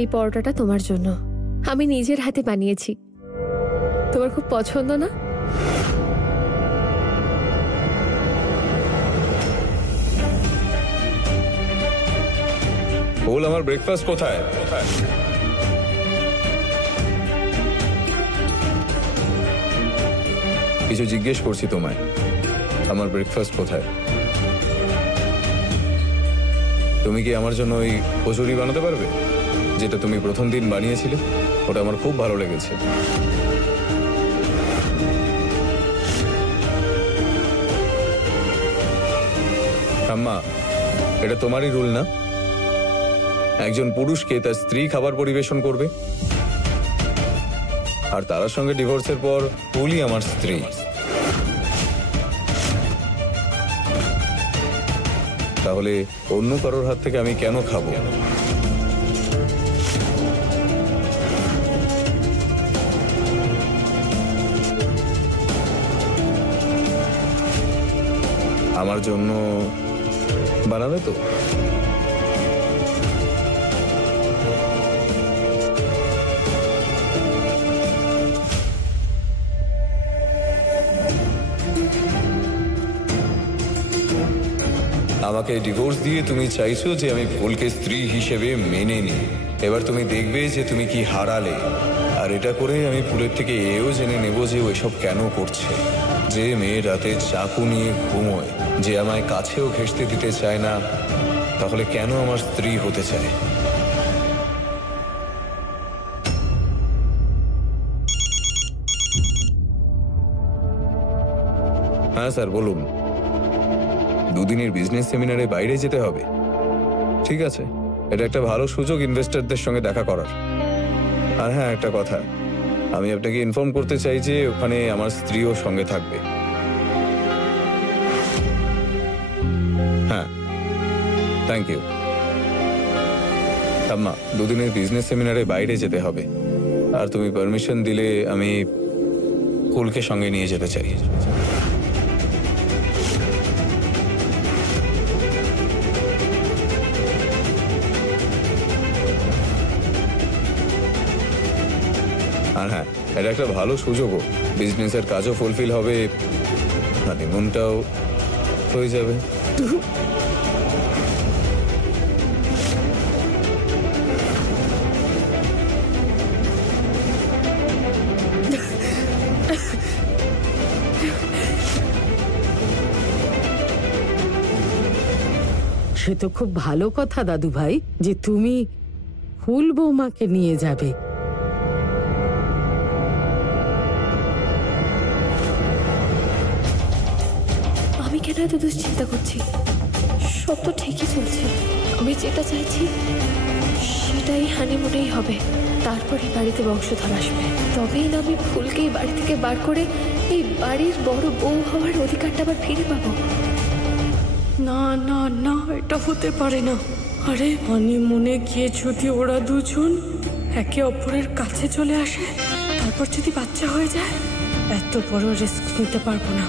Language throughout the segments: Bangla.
এই পরোটাটা তোমার জন্য, আমি নিজের হাতে বানিয়েছি। তোমার খুব পছন্দ না? বল, আমার ব্রেকফাস্ট কোথায়? কিছু জিজ্ঞেস করছি তোমায়, আমার ব্রেকফাস্ট কোথায়? তুমি কি আমার জন্য ওই কচুরি বানাতে পারবে, যেটা তুমি প্রথম দিন বানিয়েছিলে? ওটা আমার খুব ভালো লেগেছে। আম্মা, এটা তোমারই রুল না? একজন পুরুষকে তার স্ত্রী খাবার পরিবেশন করবে, আর তার সঙ্গে ডিভোর্সের পর ফুলই আমার স্ত্রী। তাহলে অন্য কারোর হাত থেকে আমি কেন খাবো? আমার জন্য বানাবে তো? আমাকে ডিভোর্স দিয়ে তুমি চাইছো যে আমি ফুলকে স্ত্রী হিসেবে মেনে নিই। এবার তুমি দেখবে যে তুমি কি হারালে। আর এটা করে আমি ফুলের থেকে এও জেনে নেব যে ও এসব কেন করছে। যে মেয়ে রাতে চাকু নিয়ে ঘুমোয়, যে আমায় কাছেও ঘেঁষতে দিতে চায় না, তাহলে কেন আমার স্ত্রী হতে চায়? হ্যাঁ স্যার, বলুন। দুদিনের বিজনেস সেমিনারে বাইরে যেতে হবে? ঠিক আছে, এটা একটা ভালো সুযোগ ইনভেস্টরদের সঙ্গে দেখা করার। আর হ্যাঁ, একটা কথা আমি আপনাকে ইনফর্ম করতে চাই যে ওখানে আমার স্ত্রীও সঙ্গে থাকবে। হ্যাঁ, থ্যাংক ইউ। আম্মা, দুদিনের বিজনেস সেমিনারে বাইরে যেতে হবে, আর তুমি পারমিশন দিলে আমি ফুলকে সঙ্গে নিয়ে যেতে চাই। আর হ্যাঁ, এটা একটা ভালো সুযোগও। বিজনেসের কাজও ফুলফিল হবে, হানিমুনটাও হয়ে যাবে। সে তো খুব ভালো কথা দাদু ভাই, যে তুমি ফুল বৌমাকে নিয়ে যাবে। আমি কেন এত দুশ্চিন্তা করছি? সব তো ঠিকই চলছে। আমি যেটা চাইছি সেটাই হানিমুনেই হবে। তারপরে বাড়িতে বংশধর আসবে, তবেই না আমি ফুলকে এই বাড়ি থেকে বার করে এই বাড়ির বড় বউ হওয়ার অধিকারটা আবার ফিরে পাবো। না না না, এটা হতে পারে না। আরে হানিমুনে গিয়ে যদি ওরা দুজন একে অপরের কাছে চলে আসে, তারপর যদি বাচ্চা হয়ে যায়, এত বড় রিস্ক নিতে পারবো না।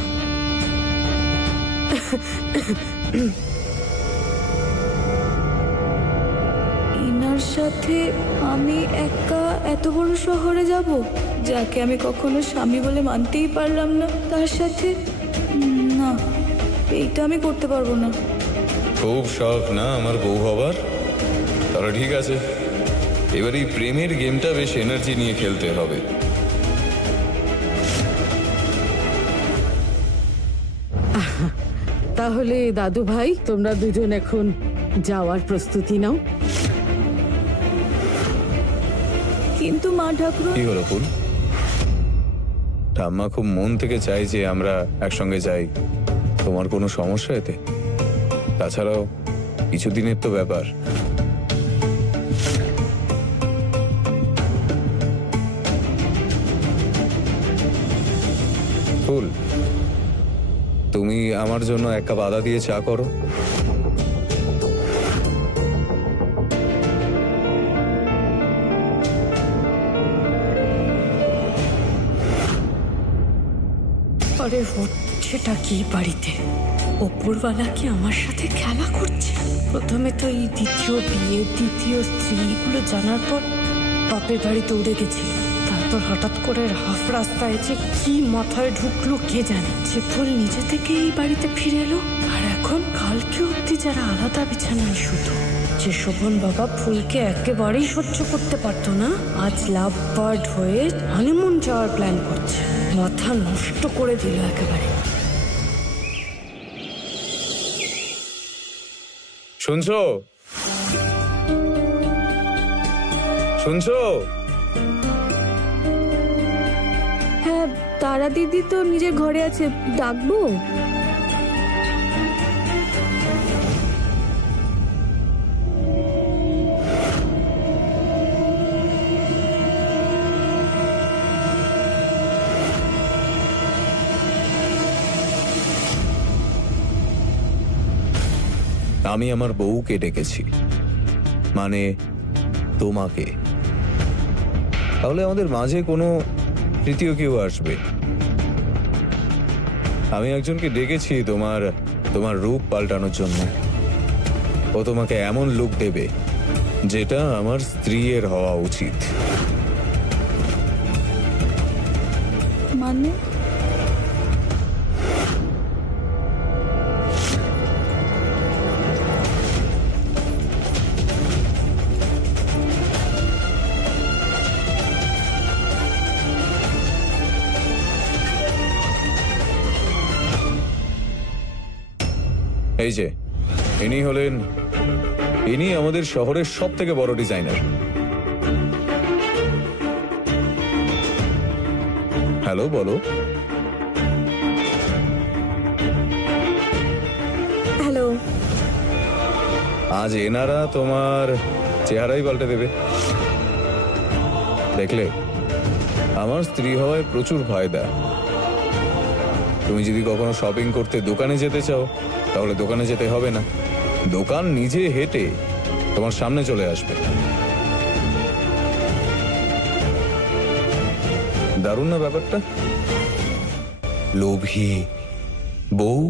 ইনার সাথে আমি একা এত বড় শহরে যাব, যাকে আমি কখনো স্বামী বলে মানতেই পারলাম না, তার সাথে? না, এইটা আমি করতে পারবো না। খুব শখ না আমার বউ হবার? তাহলে ঠিক আছে, এবার এই প্রেমের গেমটা বেশ এনার্জি নিয়ে খেলতে হবে। তাহলে দাদু ভাই, তোমরা দুজন এখন যাওয়ার প্রস্তুতি নাও। কিন্তু মা ঠাকুর। কি হলো ফুল? ঠাম্মা খুব মন থেকে চাই যে আমরা একসঙ্গে যাই। তোমার কোনো সমস্যা এতে? তাছাড়াও কিছুদিনের তো ব্যাপার। ফুল, তুমি আমার জন্য এক কাপ আদা দিয়ে চা করো। আরে হচ্ছেটা কি বাড়িতে? ওপরওয়ালা কি আমার সাথে খেলা করছে? প্রথমে তো এই দ্বিতীয় বিয়ে, দ্বিতীয় স্ত্রী, এগুলো জানার পর বাপের বাড়িতে উড়ে গেছি। তারপর হঠাৎ করে হাফ রাস্তায় যে কি মাথায় ঢুকলো কে জানে, যে ফুল নিজে থেকে এই বাড়িতে ফিরে এলো। আর এখন কালকে অব্দি যারা আলাদা বিছানায় শুধু, যে শোভন বাবা ফুলকে একেবারেই সহ্য করতে পারতো না, আজ লাভ বার্ড হয়ে হানিমুন যাওয়ার প্ল্যান করছে। মাথা নষ্ট করে দিল একেবারে। শুনছো? শুনছো? হ্যাঁ, তারা দিদি তো নিজের ঘরে আছে, ডাকবো? আমি আমার বউকে ডেকেছি, মানে তোমাকে। তাহলে আমাদের মাঝে কোনো তৃতীয় কেউ আসবে। আমি একজনকে ডেকেছি তোমার রূপ পাল্টানোর জন্য। ও তোমাকে এমন লুক দেবে যেটা আমার স্ত্রীর হওয়া উচিত। মানে এই যে ইনি আমাদের শহরের সব থেকে বড় ডিজাইনার। হ্যালো, বলো। হ্যালো। আজ এনারা তোমার চেহারাই পাল্টে দেবে। দেখলে, আমার স্ত্রী হওয়ায় প্রচুর ফায়দা। তুমি যদি কখনো শপিং করতে দোকানে যেতে চাও, তাহলে দোকানে যেতে হবে না, দোকান নিজে হেঁটে তোমার সামনে চলে আসবে। দারুণ না ব্যাপারটা? লোভী বউ।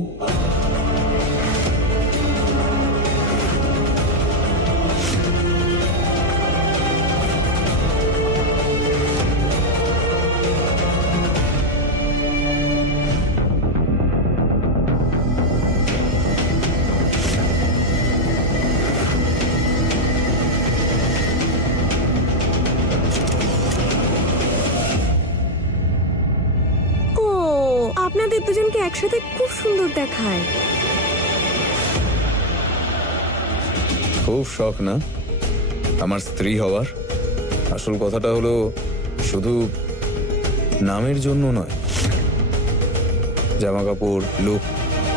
আপনাদের দুজনকে একসাথে খুব সুন্দর দেখায়। খুব শখ না আমার স্ত্রী হওয়ার? আসল কথাটা হলো, শুধু নামের জন্য নয়, জামা কাপড়, লুক,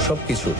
সবকিছু